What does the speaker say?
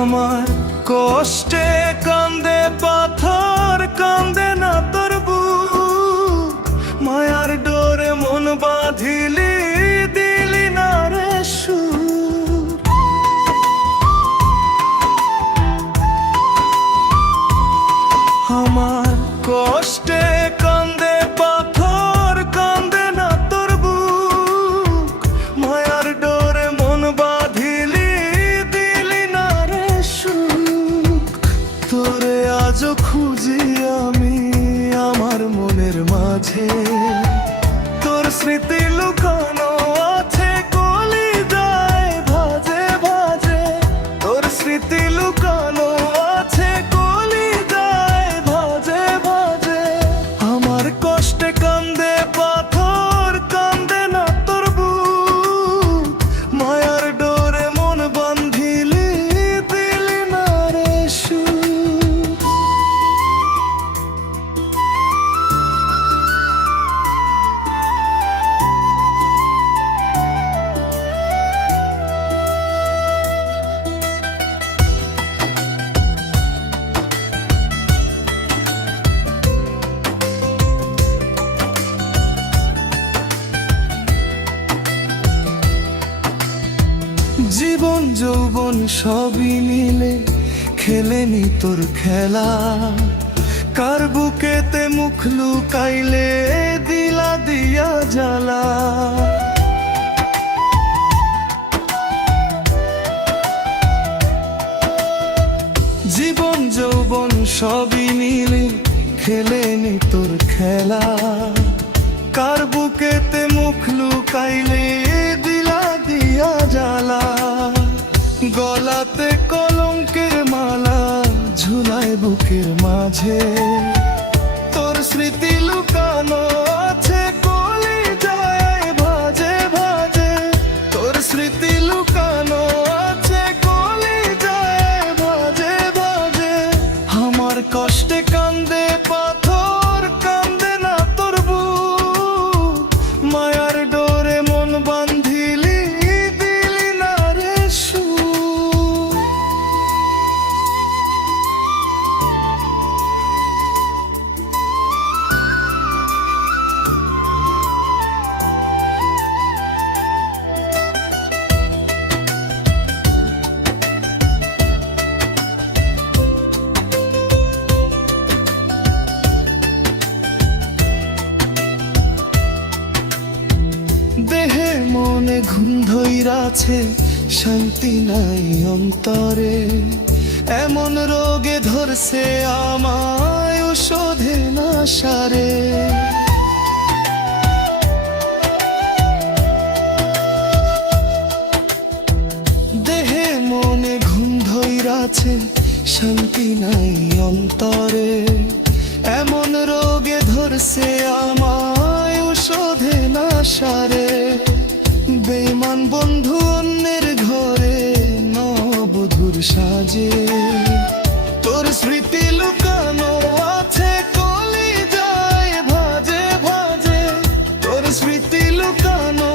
আমার কষ্টে কান্দে পাথর, কান্দে না তোর বুক। মায়ার ডোরে মন বাঁধিলি, দিলি না রে সুর। আমার কষ্টে কান্দে পাথর, কান্দে না তোর বুক। মায়ার ডোরে মন বাঁধিলি, দিলি না রে সুখ। তোরে আজও খুঁজি আমি আমার মনের মাঝে, তোর স্মৃতি লুকানো আছে কলিজায় ভাজে ভাজে। তোর স্মৃতি লুকানো আছে কলিজায় ভাজে ভাজে। আমার কষ্টে কান্দে পাথর, কান্দে না তোর বুক। মায়ার ডোরে মন বাঁধিলি, দিলি না রে সুখ। জীবন যৌবন সবই মিলে খেলেনি তোর খেলা। কার বুকেতে মুখ লুকাইলে দিলা দিয়া জ্বালা। জীবন যৌবন সবই মিলে খেলেনি তোর খেলা। কার বুকেতে মুখ লুকাইলে দিলা দিয়া জ্বালা। গলাতে কলঙ্কের মালা ঝুলায় বুকের মাঝে, তোর স্মৃতি লুকানো আছে কলিজায় ভাজে ভাজে। তোর স্মৃতি লুকানো আছে কলিজায় ভাজে ভাজে। আমার কষ্টে কান্দে পাথর, কান্দে না তোর বুক। মায়ার ডোরে মন বাঁধিলি, দিলি না রে সুখ। দেহে মনে ঘুম ধইরাছে, শান্তি নাই অন্তরে। এমন রোগে ধরছে আমায়, ওষুধে না সারে। দেহে মনে ঘুম ধইরাছে, শান্তি নাই অন্তরে। এমন রোগে ধরছে আমায়, ওষুধে না সারে। বেঈমান বন্ধু অন্যের ঘরে নবধূর সাজে। তোর স্মৃতি লুকানো আছে কলিজায় ভাজে ভাজে। তোর স্মৃতি লুকানো